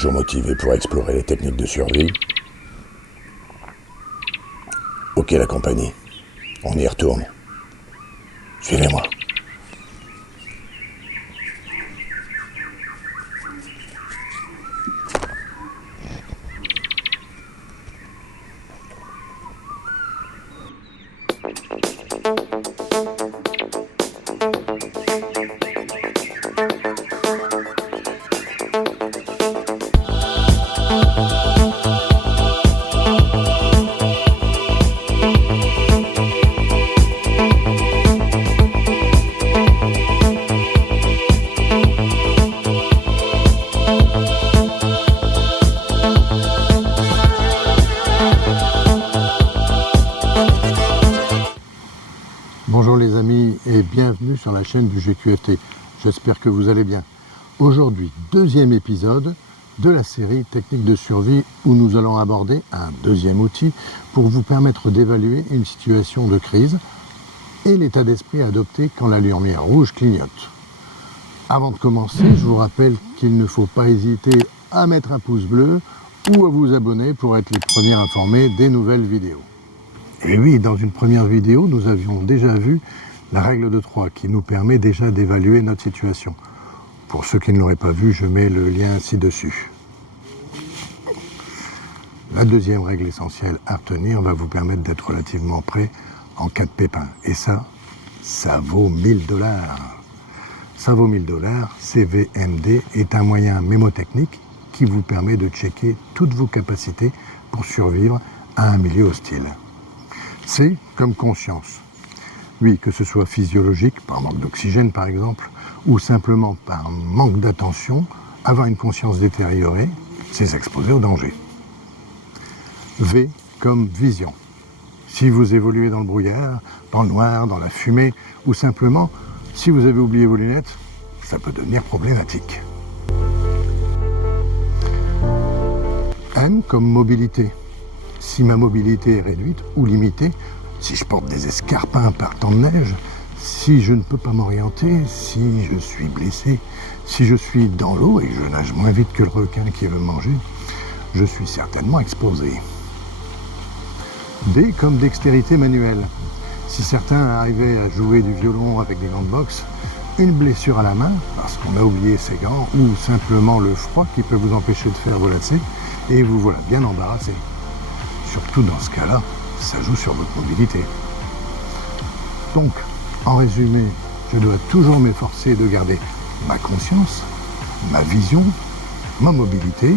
toujours motivé pour explorer les techniques de survie. Ok la compagnie, on y retourne. Suivez-moi. Bonjour les amis et bienvenue sur la chaîne du GQFT. J'espère que vous allez bien. Aujourd'hui, deuxième épisode de la série Techniques de survie où nous allons aborder un deuxième outil pour vous permettre d'évaluer une situation de crise et l'état d'esprit adopté quand la lumière rouge clignote. Avant de commencer, je vous rappelle qu'il ne faut pas hésiter à mettre un pouce bleu ou à vous abonner pour être les premiers informés des nouvelles vidéos. Et oui, dans une première vidéo, nous avions déjà vu la règle de 3 qui nous permet déjà d'évaluer notre situation. Pour ceux qui ne l'auraient pas vu, je mets le lien ci-dessus. La deuxième règle essentielle à retenir va vous permettre d'être relativement prêt en cas de pépin. Et ça vaut 1000 $. Ça vaut 1000 $. CVMD est un moyen mémotechnique qui vous permet de checker toutes vos capacités pour survivre à un milieu hostile. C'est comme conscience. Oui, que ce soit physiologique, par manque d'oxygène par exemple, ou simplement par manque d'attention, avoir une conscience détériorée, c'est s'exposer au danger. V comme vision. Si vous évoluez dans le brouillard, dans le noir, dans la fumée, ou simplement, si vous avez oublié vos lunettes, ça peut devenir problématique. M comme mobilité. Si ma mobilité est réduite ou limitée, si je porte des escarpins par temps de neige, si je ne peux pas m'orienter, si je suis blessé, si je suis dans l'eau et que je nage moins vite que le requin qui veut me manger, je suis certainement exposé. D comme dextérité manuelle. Si certains arrivaient à jouer du violon avec des gants de boxe, une blessure à la main, parce qu'on a oublié ses gants, ou simplement le froid qui peut vous empêcher de faire vos lacets, et vous voilà bien embarrassé. Surtout dans ce cas-là, ça joue sur votre mobilité. Donc, en résumé, je dois toujours m'efforcer de garder ma conscience, ma vision, ma mobilité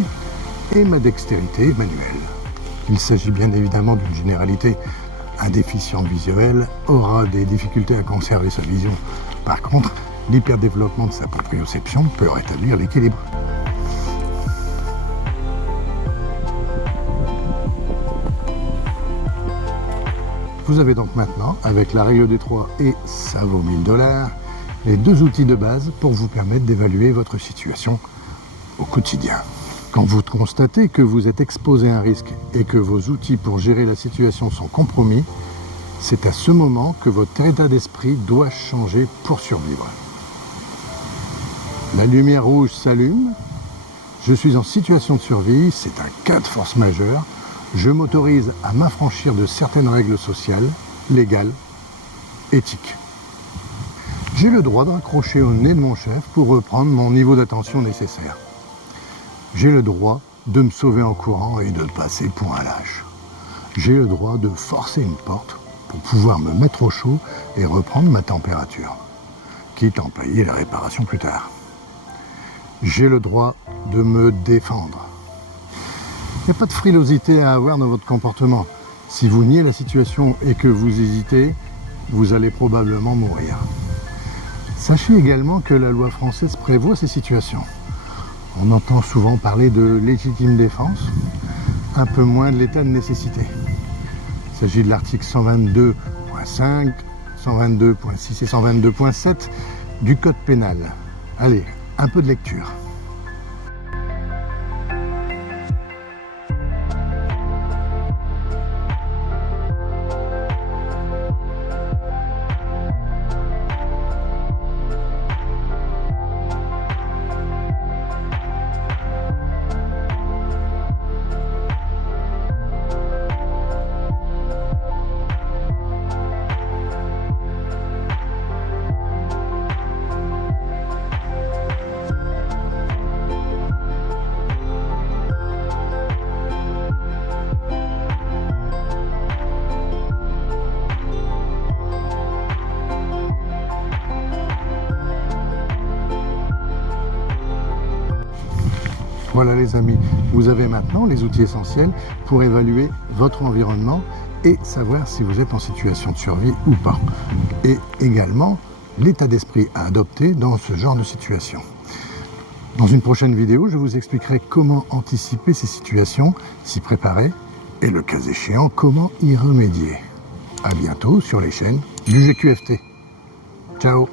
et ma dextérité manuelle. Il s'agit bien évidemment d'une généralité. Un déficient visuel aura des difficultés à conserver sa vision. Par contre, l'hyperdéveloppement de sa proprioception peut rétablir l'équilibre. Vous avez donc maintenant, avec la règle des 3 et ça vaut 1000 $, les deux outils de base pour vous permettre d'évaluer votre situation au quotidien. Quand vous constatez que vous êtes exposé à un risque et que vos outils pour gérer la situation sont compromis, c'est à ce moment que votre état d'esprit doit changer pour survivre. La lumière rouge s'allume, je suis en situation de survie, c'est un cas de force majeure. Je m'autorise à m'affranchir de certaines règles sociales, légales, éthiques. J'ai le droit de raccrocher au nez de mon chef pour reprendre mon niveau d'attention nécessaire. J'ai le droit de me sauver en courant et de passer pour un lâche. J'ai le droit de forcer une porte pour pouvoir me mettre au chaud et reprendre ma température, quitte à en payer la réparation plus tard. J'ai le droit de me défendre. Il n'y a pas de frilosité à avoir dans votre comportement. Si vous niez la situation et que vous hésitez, vous allez probablement mourir. Sachez également que la loi française prévoit ces situations. On entend souvent parler de légitime défense, un peu moins de l'état de nécessité. Il s'agit de l'article 122.5, 122.6 et 122.7 du Code pénal. Allez, un peu de lecture. Voilà les amis, vous avez maintenant les outils essentiels pour évaluer votre environnement et savoir si vous êtes en situation de survie ou pas. Et également l'état d'esprit à adopter dans ce genre de situation. Dans une prochaine vidéo, je vous expliquerai comment anticiper ces situations, s'y préparer et le cas échéant, comment y remédier. À bientôt sur les chaînes du GQFT. Ciao!